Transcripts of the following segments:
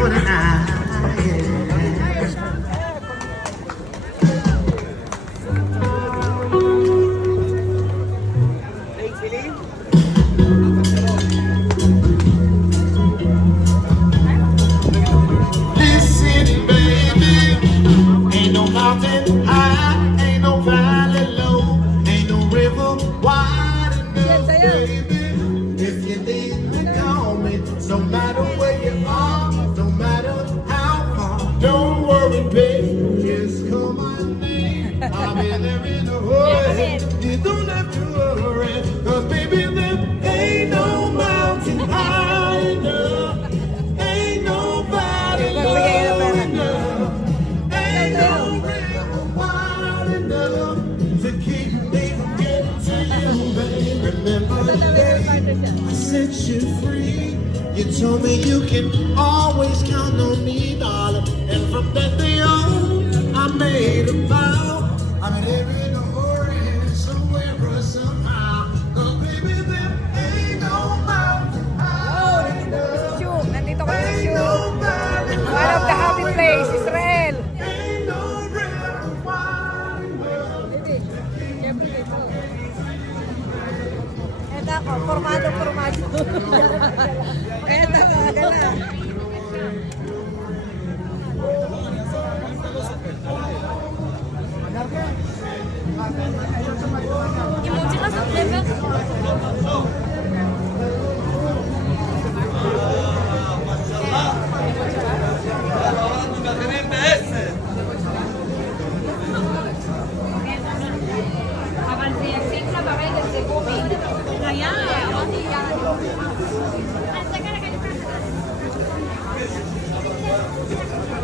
for the night. Listen, baby, ain't no mountain high, ain't no valley low, ain't no river wide enough, baby. If you need to call me, no matter where you are, no matter how far, don't worry, baby, just call my name. I'll be there in a hurry. You don't have to worry, 'cause baby, there ain't no mountain high enough, ain't no valley low enough, ain't no river wide enough to keep me from getting to you, baby. Remember the day I set you free. You told me you can always count on me, darling. And from that day on, I made a vow. I'm never in a hurry, somewhere or somehow. 'Cause baby, there ain't no mountain high enough, Shoot, nandito ko sa ain't shoot. no valley One of the happy low place, enough, Israel. ain't no river wide enough. Eto ako, formado. Eto, aga na. Emoji ka sa level.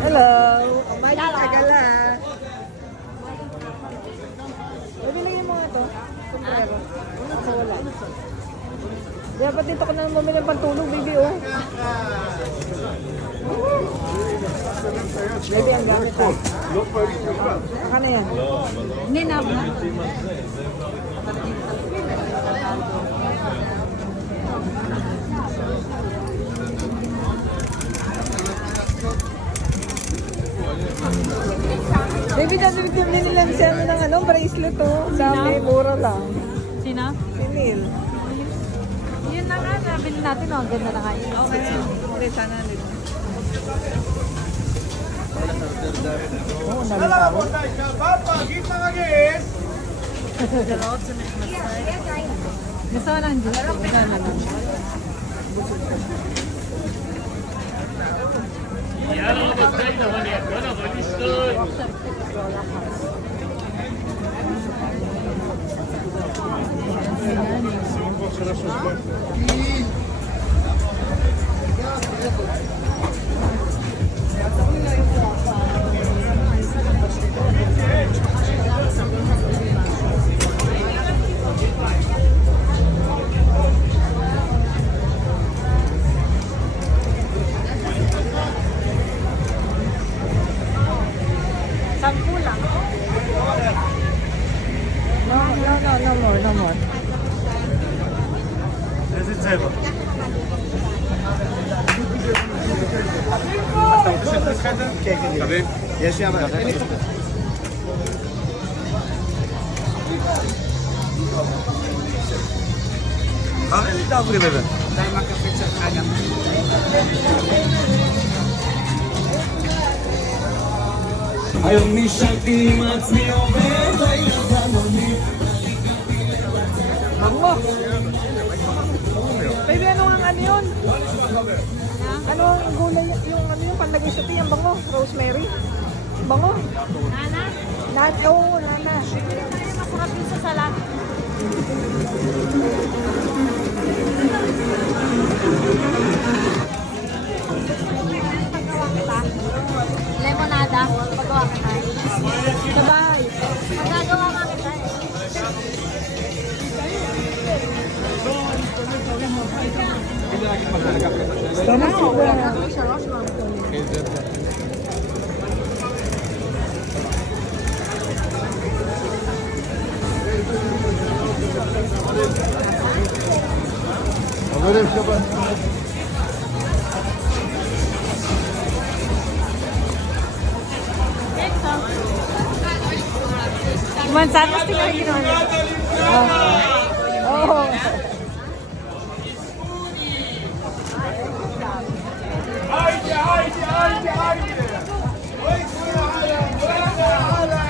Hello. May tagala. Pabilingin mo nga to. Sombrero. Wala. Dapat dito ko na bumili ng pantulog, baby, oh. Baby, ang gamit ha. Aka na yan. Hindi na. Baby, nabibigyan din nila siya ng ano, bracelet to. Sabi, mura lang. Sino? Si Neil. Yun na nga, nabili natin. Ang ganda na kayo. Okay. Hindi, sana nito. Oo, nalitaw. Gusto ko lang juice. Gusto na lang. Sampu lang. No more. Yes, yeah, man. Bango. Baby, ano yun? Ano ang gulay, yung panlagay sa tea, ang bango, rosemary. Bango. Nana? Oo, nana. Masarap yun sa salad. Lemonada. Pagawa ka na. Sabay. Magagawa ka kita eh. Tama ko ba? Mansanas, tingnan yung ginawa niya. Oh. Haydi haydi haydi haydi. ويكو يا علم ويكو يا علم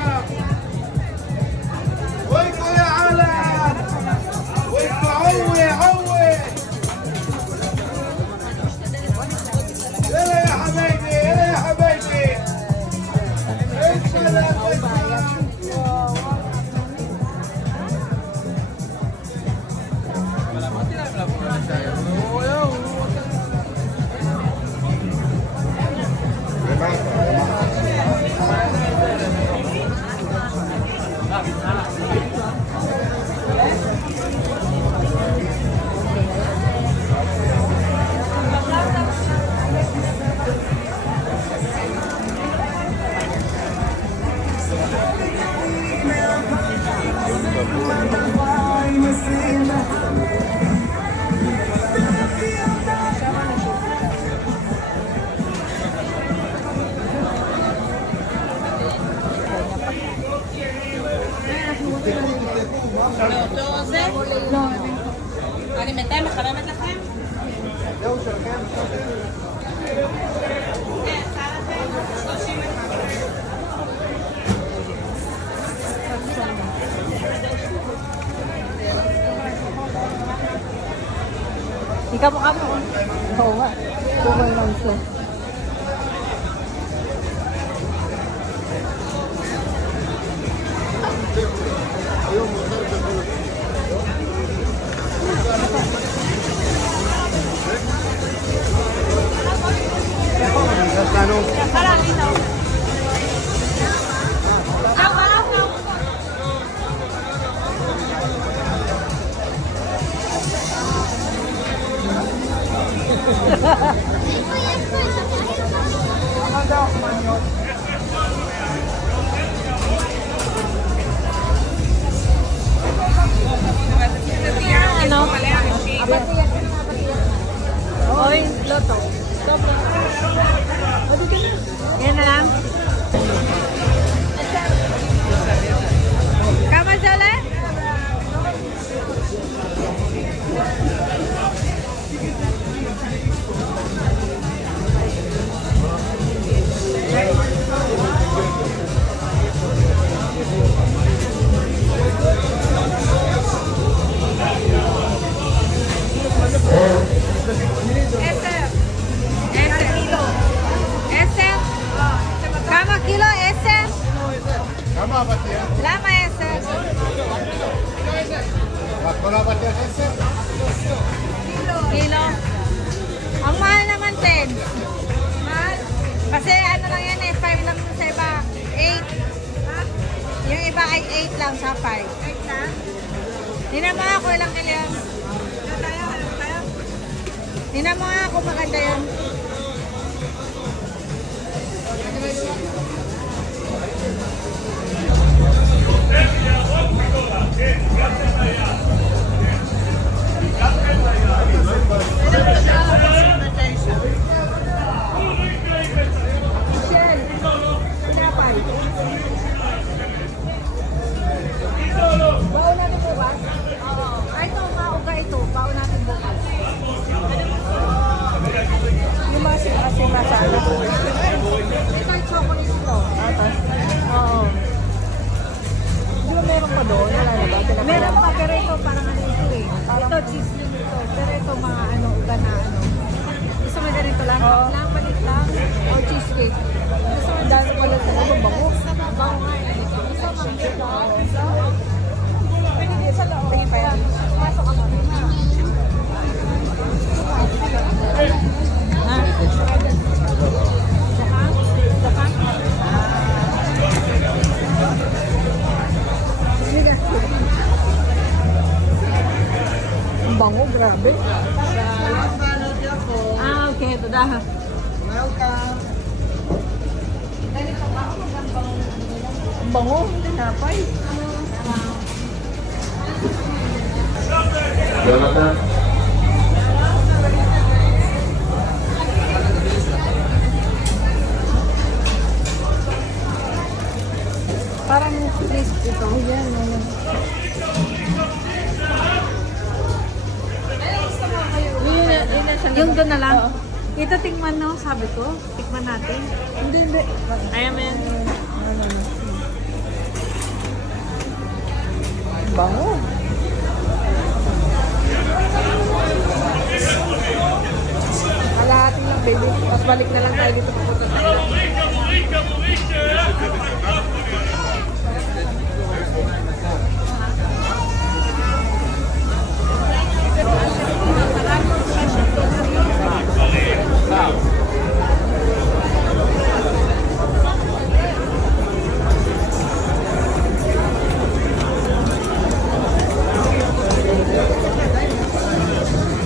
ويكو يا علم ويكو عوي عوي. يلا يا حبايبي يلا يا حبايبي. السلام والسلام. Alimentar, מחממת לכם? Ikaw mo kamo. Oo nga. Bukal lang siya. Ano? Oy, loto. Yan na lang. Kamas ulit? Esther. Kilo. Esther. Kama kilo, Esther? كما بطيء Lama, Esther. ولا بطيء هسه. Kilo. Ang mahal naman, 10. Mahal? Kasi ano lang yan eh, 5 lang sa iba. 8. Yung iba ay 8 lang sa 5. 8 lang? Tingnan mo nga kung ilang kilo yan. Tingnan mo nga kung maganda yun. Michelle, pinapay. Baon natin bukas? Oo. Ay, ito, mauga ito. Baon natin bukas. Yung mga sima sa ano. Ito ay chocolate ito. Oo. Di ba meron pa doon? Wala na ba? Meron pa, pero ito parang ano ito eh. Ito, cheese yun ito. Pero ito mga ano, uga na ano. Gusto mo ganito lang? Lang, palit lang. O cheesecake. Gusto mo dahil pala sa ano, bango. Bango nga eh. Gusto mo ganito. Pwede din sa loob. Pwede pa yan. Pasok ka mo. Ha? Saka? Sige. Ang bango, grabe. Ah, okay. Ito dah. Welcome. Ang bango, tinapay. Jonathan. Parang crisp ito. Ayan, ayan. Yung doon na lang. Ito tikman no, sabi ko. Tikman natin. Hindi, hindi. Ayan, men. Bango. Kalahati lang, baby. Tapos balik na lang tayo dito papunta sa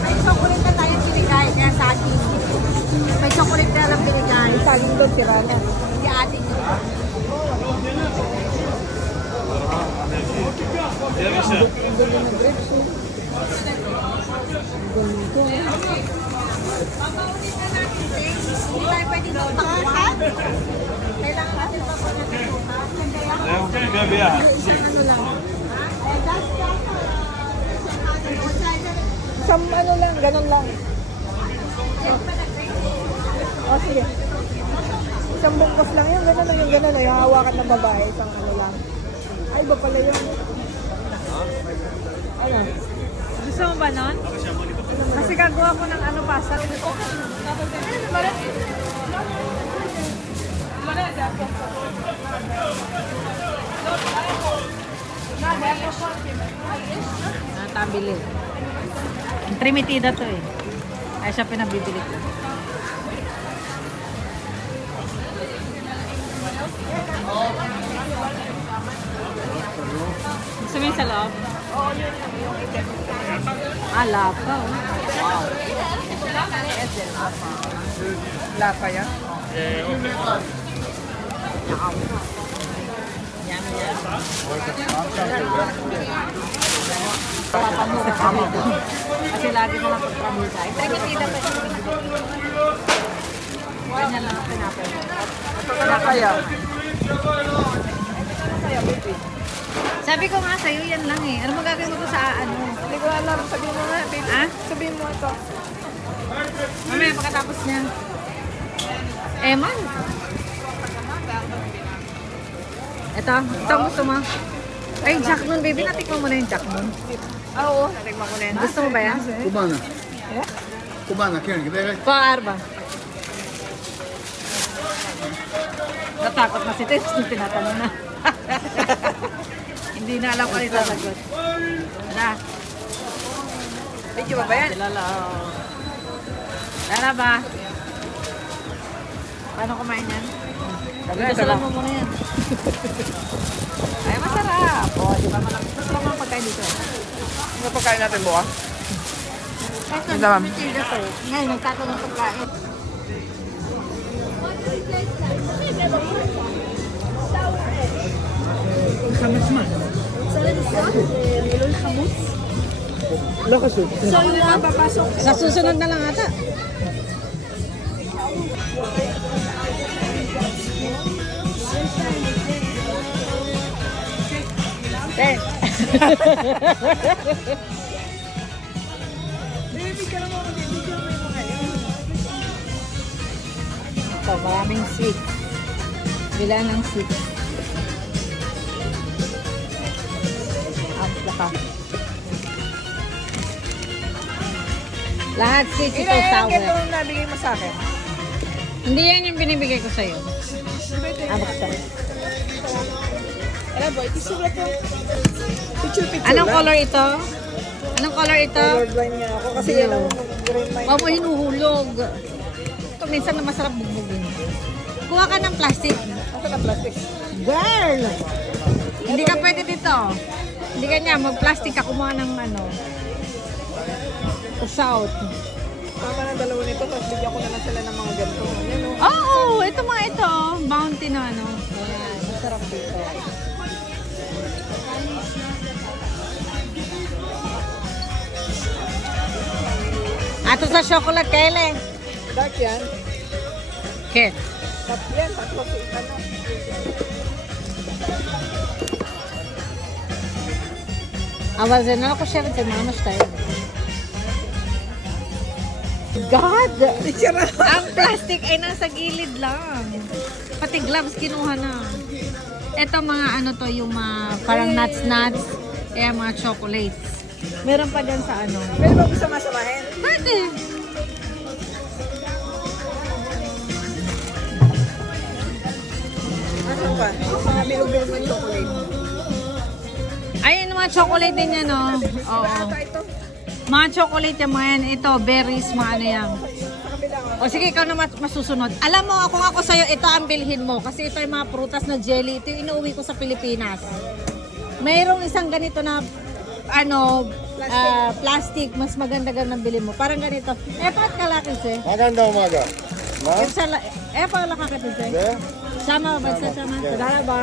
May chocolate na tayong binigay, kaya sa atin. May chocolate na lang binigay. saging doon, sira na. Hindi atin yun. Ang galing ng grapes. eh. Ang galing ko. Papaulit na natin, thanks. Hindi tayo pwede doon magkuhan. Kailangan natin papunta natin bukas. Isang ano lang. Isang ano lang, ganun lang. O, sige. Isang bungkos lang yun, ganun lang yung ganun. Yung hawakan ng babae, isang ano lang. Ay, iba pala yun. Ano? Gusto mo ba nun? Kasi gagawa ko ng ano pasta. Tabili. Trimitida to eh. Ay siya pinabibili ko. Gusto mo yung sa loob? Lapa. Wow. Lapa yan? Papamura kami doon. Kasi lagi ko lang pagpamura. Trimitida pa siya. Ganyan lang ang pinapay. Ano kaya? Sabi ko nga sa'yo, yan lang eh. Ano magagawin mo to sa ano? Hindi ko alam. Sabihin mo nga, baby. Ha? Sabihin mo ito. Mamaya pagkatapos niya. Man. Ito gusto mo? Ay, Jack Moon, baby. Natikman mo na yung Jack Moon. Oo. Natigman ko na yan. Gusto mo ba yan? Cubana. Yeah? Cubana, ¿quieren que te Paar ba? Natakot na si Tess. Tinatanong na. Hindi na alam kung ano sasagot. Tara. Video ba ba yan? Kilala. Tara ba? Paano kumain yan? Dito sa mo muna yan. Ay, masarap. O, di ba masarap ang pagkain dito? Ano pagkain natin bukas? Ito, Ito, ma'am. Matilda to. Ngayon, nagtatanong pagkain. Sa susunod na lang ata. Eh. Ito, maraming sweet. Bila ng sweet. Ang laka. Lahat sweet ito sour. Ito nabigay mo sa akin. Hindi yan yung binibigay ko sa'yo. Abak sa. Ano boy, tisulat mo. Picture Anong color ito? Anong color ito? Colorblind nga ako kasi yan ang green mind. Huwag mo hinuhulog. Ito minsan na masarap bugbugin. Kuha ka ng plastic. Ito na plastic. Girl! Hindi ka pwede dito. Hindi ka niya, mag-plastic ka, kumuha ng ano. South. Tama na dalawa nito, tapos bigyan ko na lang sila ng mga ganito. Yan o. Oo, ito mga ito. Bounty na ano. Ayan, masarap dito. Ato sa chocolate, Kele. Dark yan. Kit. Tap yan, tatlo si ano. Awazin na ako siya rin mama style. God! Ang plastic ay nasa gilid lang. Pati gloves kinuha na. Ito mga ano to, yung parang nuts. Kaya mga chocolates. Meron pa dyan sa ano. Pwede ba gusto masamahin? Pwede. Ano ba? Mga bilog-bilog ng chocolate. Ayun, mga chocolate din yan, no? Oo. Ata ito. Mga chocolate yan, mga yan. Ito, berries, mga ano yan. Sa kabila ko. O sige, ikaw na masusunod. Alam mo, kung ako sa'yo, ito ang bilhin mo. Kasi ito yung mga prutas na jelly. Ito yung inuwi ko sa Pilipinas. Mayroong isang ganito na, ano, plastic. Mas maganda-ganda ng bilhin mo. Parang ganito. Pat kalakis eh. Maganda umaga. Ma? Pala kakakis eh. Hindi? Sama ba? Sama. Yeah. Sadala ba?